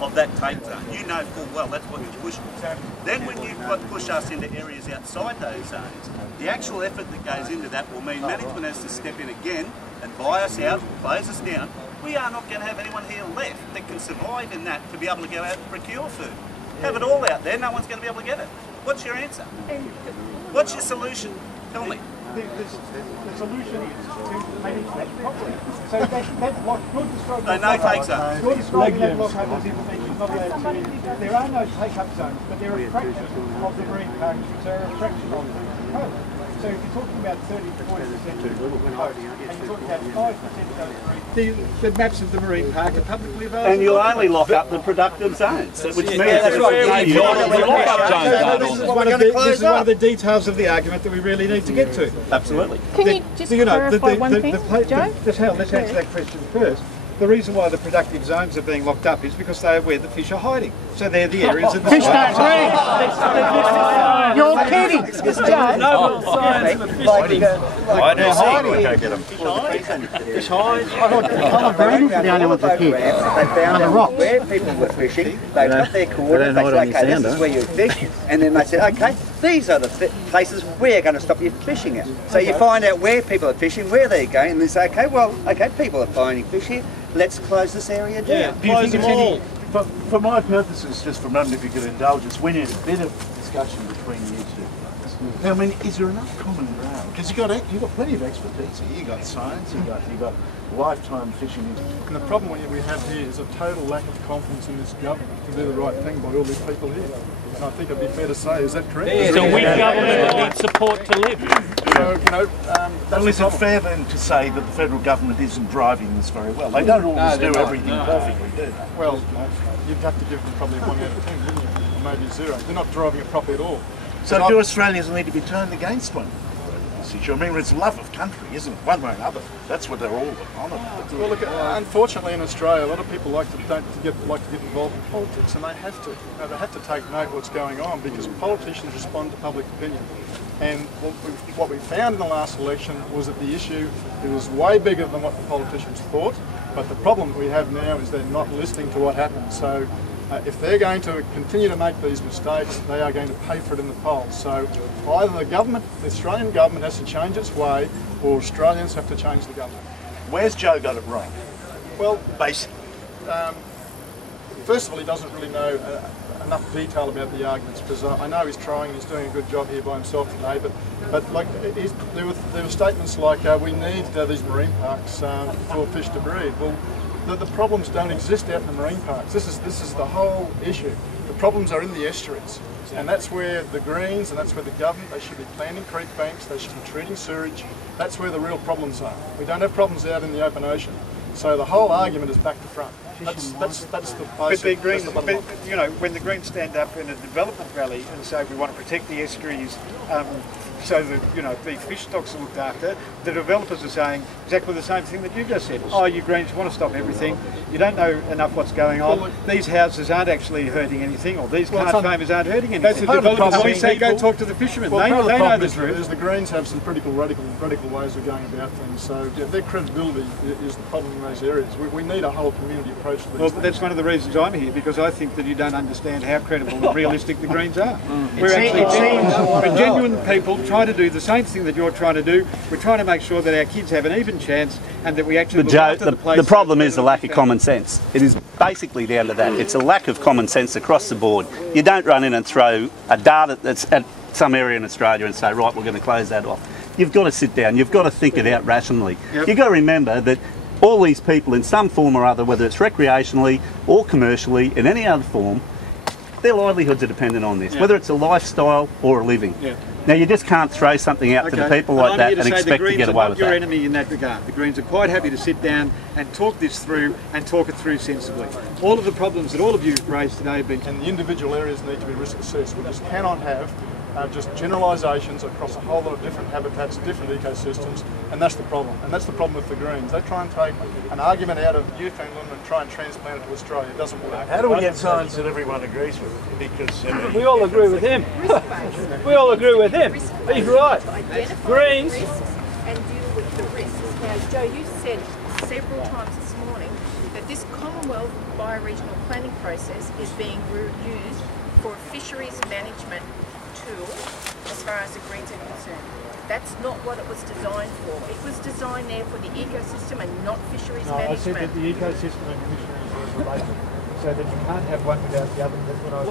of that take zone. You know full well that's what you're pushing. Then when you push us into areas outside those zones, the actual effort that goes into that will mean management has to step in again and buy us out, close us down. We are not going to have anyone here left that can survive in that to be able to go out and procure food. Have it all out there, no one's going to be able to get it. What's your answer? What's your solution? Tell me. The solution is to manage that properly. So that's what you're describing. So no take zones. You're describing that block as if it's not allowed to. There are no take-up zones, but there are fractions of the marine parks which are a fraction of the coast. So if you're talking about 30 to 40% of the coast, and you're talking about 5% of those the maps of the marine park are publicly available. And you'll only lock up the productive zones, which means that's right. you lock up zones. This is one of the details of the argument that we really need to get to. Absolutely. Can you just clarify one thing, Joe? Let's answer that question first. The reason why the productive zones are being locked up is because they are where the fish are hiding. So they're the areas of the fish don't breed. You're kidding, Joe. No, science. I don't see. Fish hide. I'm breeding for the only ones that here. They found where people were fishing. They put their coordinates. They said, okay, this is where you fish. And then they said, okay, these are the places we're going to stop you fishing at. So you find out where people are fishing, where they're going, and they say, okay, well, okay, people are finding fish here. Let's close this area down. Yeah, close them all. For my purposes, just from if you could indulge us, we need a bit of discussion between you two. Now, I mean, is there enough common ground? Because you've got plenty of expertise here. You've got science, you've got lifetime fishing. And the problem we have here is a total lack of confidence in this government to do the right thing by all these people here. And I think it'd be fair to say, is that correct? It's a weak government that needs support to live. So, well, is it fair then to say that the federal government isn't driving this very well? They don't always do everything perfectly, do they? Well, you'd have to give them probably 1 out of 10, wouldn't you? Or maybe 0. They're not driving it properly at all. So do Australians need to be turned against one? I mean, it's love of country, isn't it? One way or another. That's what they're all on about. Well, look, unfortunately in Australia, a lot of people like to get involved in politics, and they have to. They have to take note of what's going on because politicians respond to public opinion. And what we found in the last election was that the issue it was way bigger than what the politicians thought. But the problem we have now is they're not listening to what happened. So. If they're going to continue to make these mistakes, they are going to pay for it in the polls. So either the Australian government has to change its way, or Australians have to change the government. Where's Joe got it wrong? Well, basically. First of all, he doesn't really know enough detail about the arguments, because I know he's trying, he's doing a good job here by himself today, but like there were statements like we need these marine parks for fish to breed. Well, the problems don't exist out in the marine parks. This is the whole issue. The problems are in the estuaries, and that's where the Greens and that's where the government, they should be planting creek banks, they should be treating sewage. That's where the real problems are. We don't have problems out in the open ocean. So the whole argument is back to front. That's the basic. But you know, when the Greens stand up in a development rally and say we want to protect the estuaries so that the fish stocks are looked after, the developers are saying exactly the same thing that you just said. Oh, you Greens want to stop everything. You don't know enough what's going on. Well, these houses aren't actually hurting anything, or these card famers aren't hurting anything. That's the developers. We say go talk to the fishermen. Well, they know the truth. Is the Greens have some pretty radical ways of going about things. So their credibility is the problem in those areas. We need a whole community approach to these things. That's one of the reasons I'm here, because I think that you don't understand how credible and realistic the Greens are. We're genuine people trying to do the same thing that you're trying to do. We're trying to make sure that our kids have an even chance and that we actually look after the place. The problem is the lack of common sense. It is basically down to that. It's a lack of common sense across the board. You don't run in and throw a dart that's at some area in Australia and say, right, we're going to close that off. You've got to sit down. You've got to think it out rationally. Yep. You've got to remember that all these people in some form or other, whether it's recreationally or commercially, in any other form, their livelihoods are dependent on this, whether it's a lifestyle or a living. Yeah. Now you just can't throw something out to the people like that and expect to get away with that. Your enemy in that regard. The Greens are quite happy to sit down and talk this through and talk it through sensibly. All of the problems that all of you raised today have been... And the individual areas need to be risk assessed. We just cannot have just generalisations across a whole lot of different habitats, different ecosystems, and that's the problem. And that's the problem with the Greens. They try and take an argument out of Newfoundland and try and transplant it to Australia. It doesn't work. How do we get science that everyone agrees with? Because we all agree with him. We all agree with him. He's right. Greens. And deal with the risks. Now, Joe, you said several times this morning that this Commonwealth bioregional planning process is being used for a fisheries management tool as far as the Greens are concerned. That's not what it was designed for. It was designed there for the ecosystem and not fisheries management. I said that the ecosystem and fisheries was related, so that you can't have one without the other. That's what I was